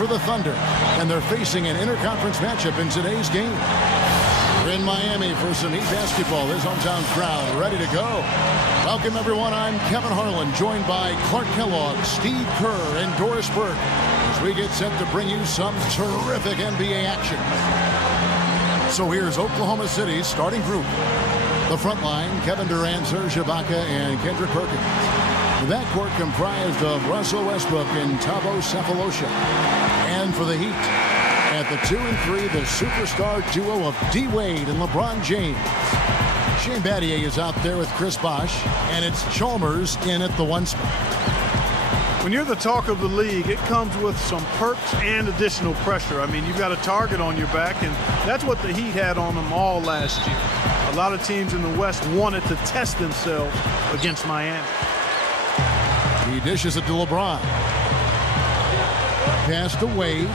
for the Thunder, and they're facing an interconference matchup in today's game. We're in Miami for some Heat basketball. This hometown crowd ready to go. Welcome, everyone. I'm Kevin Harlan, joined by Clark Kellogg, Steve Kerr, and Doris Burke, as we get set to bring you some terrific NBA action. So here's Oklahoma City's starting group. The front line, Kevin Durant, Serge Ibaka, and Kendrick Perkins. The backcourt comprised of Russell Westbrook and Thabo Sefolosha. And for the Heat, at the 2 and 3, the superstar duo of D. Wade and LeBron James. Shane Battier is out there with Chris Bosh, and it's Chalmers in at the 1 spot. When you're the talk of the league, it comes with some perks and additional pressure. I mean, you've got a target on your back, and that's what the Heat had on them all last year. A lot of teams in the West wanted to test themselves against Miami. He dishes it to LeBron. Pass to Wade.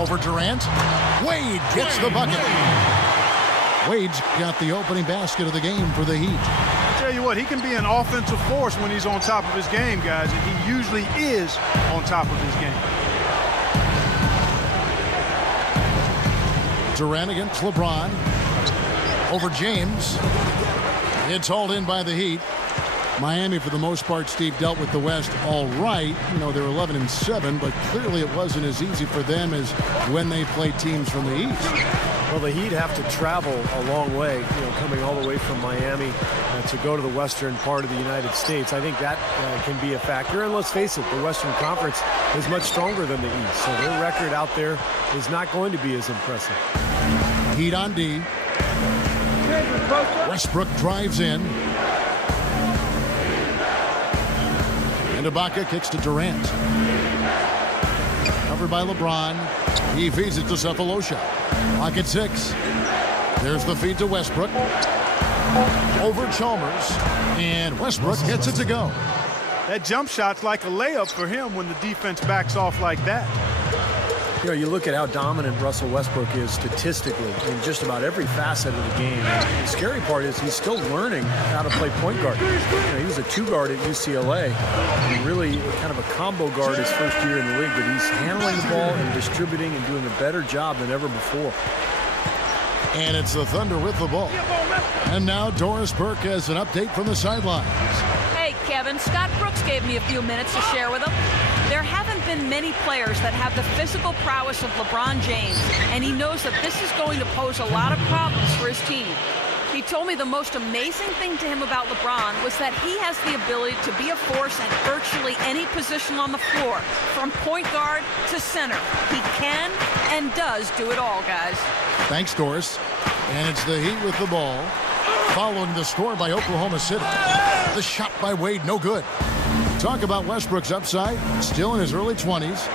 Over Durant. Wade gets the bucket. Wade's got the opening basket of the game for the Heat. I tell you what, he can be an offensive force when he's on top of his game, guys, and he usually is on top of his game. Durant against LeBron. Over James. It's hauled in by the Heat. Miami, for the most part, Steve, dealt with the West all right. You know, they're 11 and 7, but clearly it wasn't as easy for them as when they played teams from the East. Well, the Heat have to travel a long way, you know, coming all the way from Miami to go to the western part of the United States. I think that can be a factor. And let's face it, the Western Conference is much stronger than the East. So their record out there is not going to be as impressive. Heat on D. Westbrook drives in. And Ibaka kicks to Durant. Covered by LeBron. He feeds it to Sefolosha. Clock at 6. There's the feed to Westbrook. Over Chalmers. And Westbrook gets it to go. That jump shot's like a layup for him when the defense backs off like that. You know, you look at how dominant Russell Westbrook is statistically in just about every facet of the game. The scary part is he's still learning how to play point guard. You know, he was a 2-guard at UCLA, and really kind of a combo guard his first year in the league, but he's handling the ball and distributing and doing a better job than ever before. And it's the Thunder with the ball. And now Doris Burke has an update from the sidelines. Hey, Kevin, Scott Brooks gave me a few minutes to share with him. There haven't been many players that have the physical prowess of LeBron James, and he knows that this is going to pose a lot of problems for his team. He told me the most amazing thing to him about LeBron was that he has the ability to be a force at virtually any position on the floor, from point guard to center. He can and does do it all, guys. Thanks, Doris. And it's the Heat with the ball, following the score by Oklahoma City. The shot by Wade, no good. Talk about Westbrook's upside, still in his early 20s.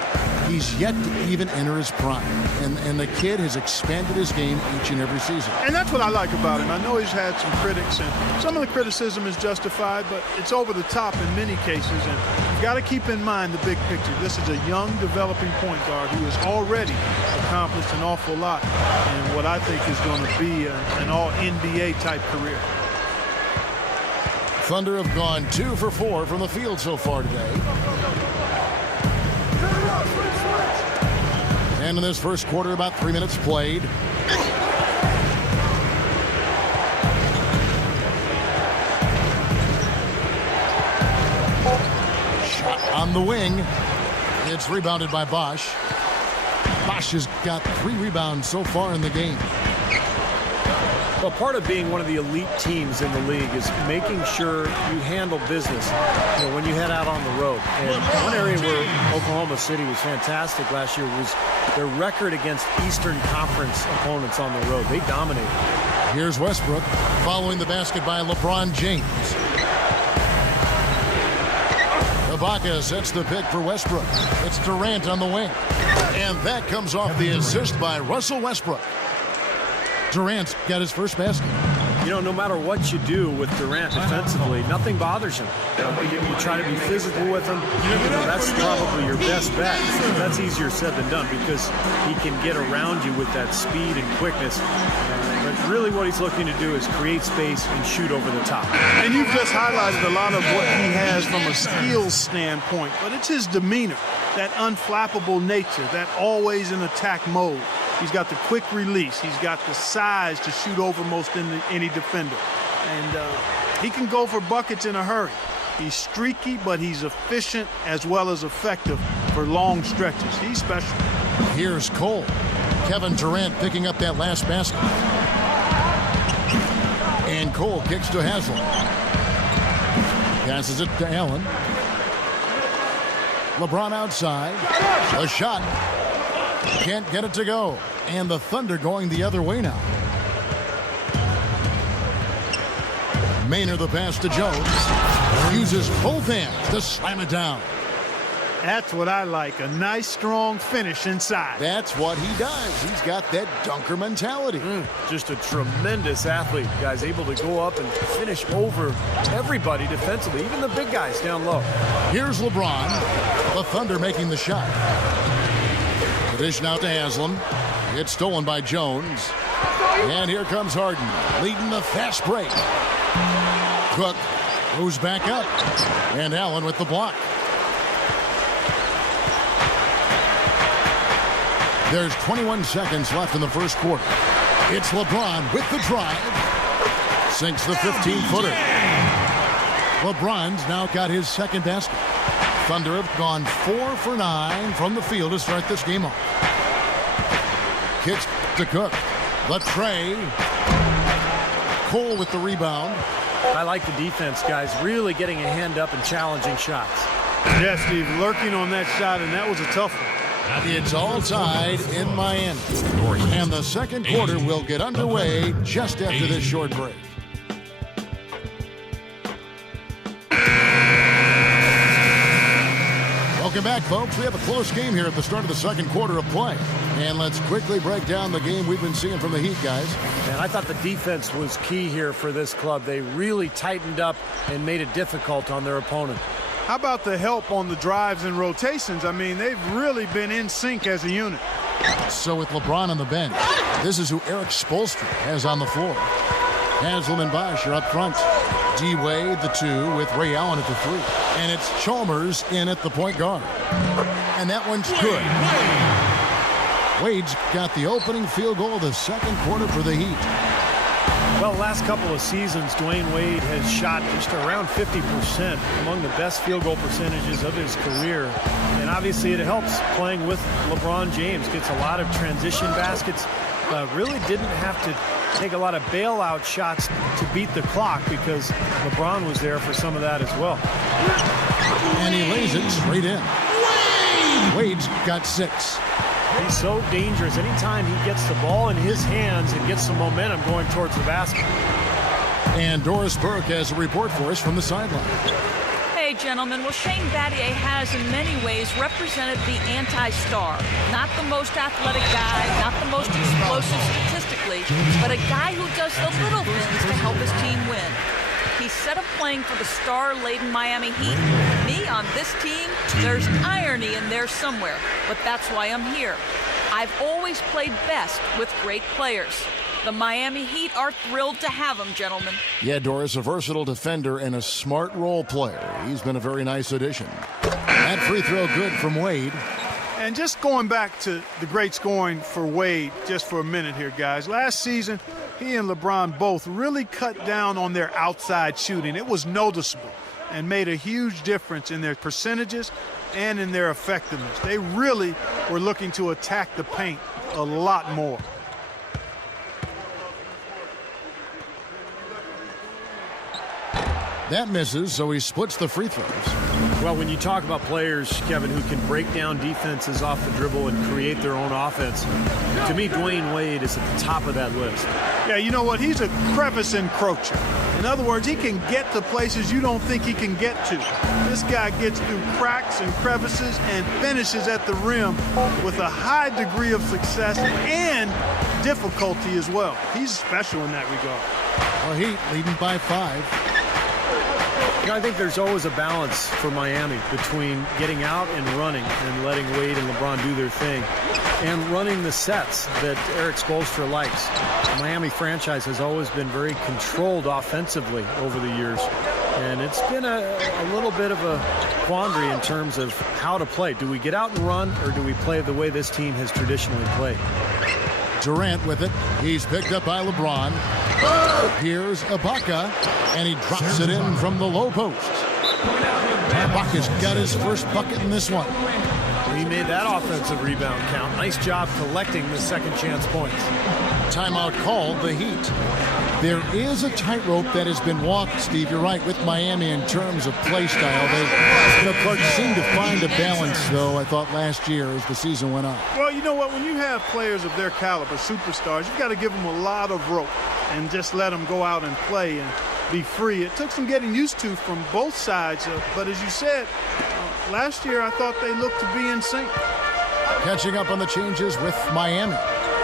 He's yet to even enter his prime. And the kid has expanded his game each and every season. And that's what I like about him. I know he's had some critics, and some of the criticism is justified, but it's over the top in many cases. And you've got to keep in mind the big picture. This is a young, developing point guard who has already accomplished an awful lot in what I think is going to be an all-NBA type career. Thunder have gone 2 for 4 from the field so far today. And in this first quarter, about 3 minutes played. Shot on the wing. It's rebounded by Bosh. Bosh has got 3 rebounds so far in the game. Well, part of being one of the elite teams in the league is making sure you handle business, you know, when you head out on the road. And one area where Oklahoma City was fantastic last year was their record against Eastern Conference opponents on the road. They dominated. Here's Westbrook following the basket by LeBron James. Ibaka sets the pick for Westbrook. It's Durant on the wing. And that comes off the assist by Russell Westbrook. Durant's got his first basket. You know, no matter what you do with Durant defensively, nothing bothers him. You try to be physical with him. You know, that's probably your best bet. That's easier said than done because he can get around you with that speed and quickness. But really what he's looking to do is create space and shoot over the top. And you've just highlighted a lot of what he has from a skills standpoint, but it's his demeanor, that unflappable nature, that always in attack mode. He's got the quick release. He's got the size to shoot over most any defender. And he can go for buckets in a hurry. He's streaky, but he's efficient as well as effective for long stretches. He's special. Here's Cole. Kevin Durant picking up that last basket. And Cole kicks to Haslam. Passes it to Allen. LeBron outside. A shot. Can't get it to go. And the Thunder going the other way now. Maynard the pass to Jones. Uses both hands to slam it down. That's what I like, a nice, strong finish inside. That's what he does. He's got that dunker mentality. Just a tremendous athlete. Guy's able to go up and finish over everybody defensively, even the big guys down low. Here's LeBron. The Thunder making the shot. The dish now to Haslam. It's stolen by Jones. And here comes Harden, leading the fast break. Cook goes back up. And Allen with the block. There's 21 seconds left in the first quarter. It's LeBron with the drive. Sinks the 15-footer. LeBron's now got his second basket. Thunder have gone 4 for 9 from the field to start this game off. Kicks to Cook. The tray. Cole with the rebound. I like the defense, guys, really getting a hand up and challenging shots. Yeah, Steve, lurking on that shot, and that was a tough one. It's all tied in Miami. And the second quarter will get underway just after this short break. Welcome back, folks. We have a close game here at the start of the second quarter of play. And let's quickly break down the game we've been seeing from the Heat, guys. And I thought the defense was key here for this club. They really tightened up and made it difficult on their opponent. How about the help on the drives and rotations? I mean, they've really been in sync as a unit. So with LeBron on the bench, this is who Eric Spoelstra has on the floor. Haslam and Bosh are up front. D-Wade, the 2, with Ray Allen at the 3. And it's Chalmers in at the point guard. And that one's good. Wade's got the opening field goal of the second quarter for the Heat. Well, last couple of seasons, Dwayne Wade has shot just around 50%, among the best field goal percentages of his career. And obviously it helps playing with LeBron James. Gets a lot of transition baskets. Really didn't have to take a lot of bailout shots to beat the clock because LeBron was there for some of that as well. And he lays it straight in. Wade's got 6. He's so dangerous. Anytime he gets the ball in his hands and gets some momentum going towards the basket. And Doris Burke has a report for us from the sideline. Hey, gentlemen. Well, Shane Battier has, in many ways, represented the anti-star. Not the most athletic guy, not the most explosive statistically, but a guy who does the little things to help his team win. He's set up playing for the star-laden Miami Heat. Me, on this team, there's irony in there somewhere, but that's why I'm here. I've always played best with great players. The Miami Heat are thrilled to have him, gentlemen. Yeah, Doris, a versatile defender and a smart role player. He's been a very nice addition. That free throw good from Wade. And just going back to the great scoring for Wade just for a minute here, guys. Last season, he and LeBron both really cut down on their outside shooting. It was noticeable and made a huge difference in their percentages and in their effectiveness. They really were looking to attack the paint a lot more. That misses, so he splits the free throws. Well, when you talk about players, Kevin, who can break down defenses off the dribble and create their own offense, to me, Dwayne Wade is at the top of that list. Yeah, you know what? He's a crevice encroacher. In other words, he can get to places you don't think he can get to. This guy gets through cracks and crevices and finishes at the rim with a high degree of success and difficulty as well. He's special in that regard. Well, Heat leading by 5. I think there's always a balance for Miami between getting out and running and letting Wade and LeBron do their thing and running the sets that Eric Spoelstra likes. The Miami franchise has always been very controlled offensively over the years, and it's been a little bit of a quandary in terms of how to play. Do we get out and run, or do we play the way this team has traditionally played? Durant with it. He's picked up by LeBron. Here's Ibaka, and he drops it in from the low post. Ibaka's got his first bucket in this one. He made that offensive rebound count. Nice job collecting the second chance points. Timeout called, the Heat. There is a tightrope that has been walked, Steve. You're right, with Miami in terms of play style. They, Clark, seemed to find a balance, though, I thought, last year as the season went on. Well, you know what? When you have players of their caliber, superstars, you've got to give them a lot of rope and just let them go out and play and be free. It took some getting used to from both sides. But as you said, last year I thought they looked to be in sync. Catching up on the changes with Miami.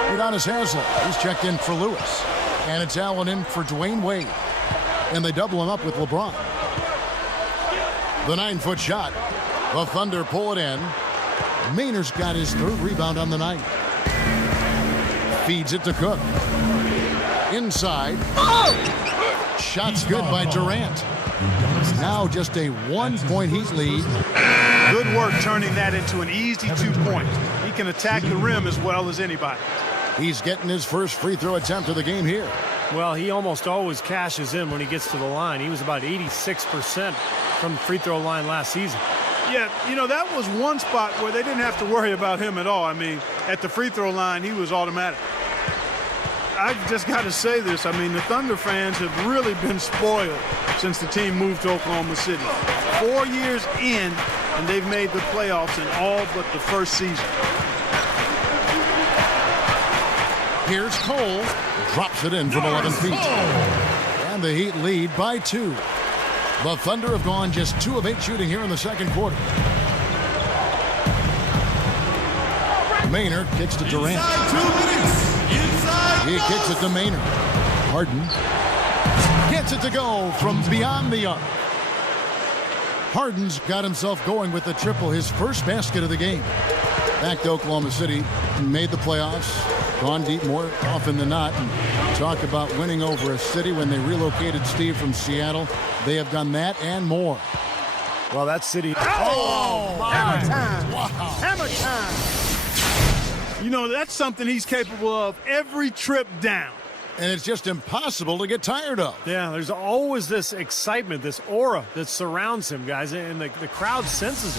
Udonis Haslem, he's checked in for Lewis. And it's Allen in for Dwayne Wade. And they double him up with LeBron. The 9-foot shot. The Thunder pull it in. Maynard's got his third rebound on the night. Feeds it to Cook. Inside. Shot's good by Durant. Now just a 1-point Heat lead. Good work turning that into an easy 2-point. He can attack the rim as well as anybody. He's getting his first free throw attempt of the game here. Well, he almost always cashes in when he gets to the line. He was about 86% from the free throw line last season. Yeah, you know, that was one spot where they didn't have to worry about him at all. I mean, at the free throw line, he was automatic. I've just got to say this. I mean, the Thunder fans have really been spoiled since the team moved to Oklahoma City. 4 years in, and they've made the playoffs in all but the first season. Here's Cole. Drops it in from 11 feet. And the Heat lead by 2. The Thunder have gone just 2 of 8 shooting here in the second quarter. Maynard kicks to Durant. He kicks it to Maynard. Harden gets it to go from beyond the arc. Harden's got himself going with the triple, his first basket of the game. Back to Oklahoma City, made the playoffs, gone deep more often than not. And talk about winning over a city when they relocated Steve from Seattle. They have done that and more. Well, that city. Oh, my. Hammer time. Wow. Hammer time. You know, that's something he's capable of every trip down. And it's just impossible to get tired of. Yeah, there's always this excitement, this aura that surrounds him, guys, and the crowd senses it.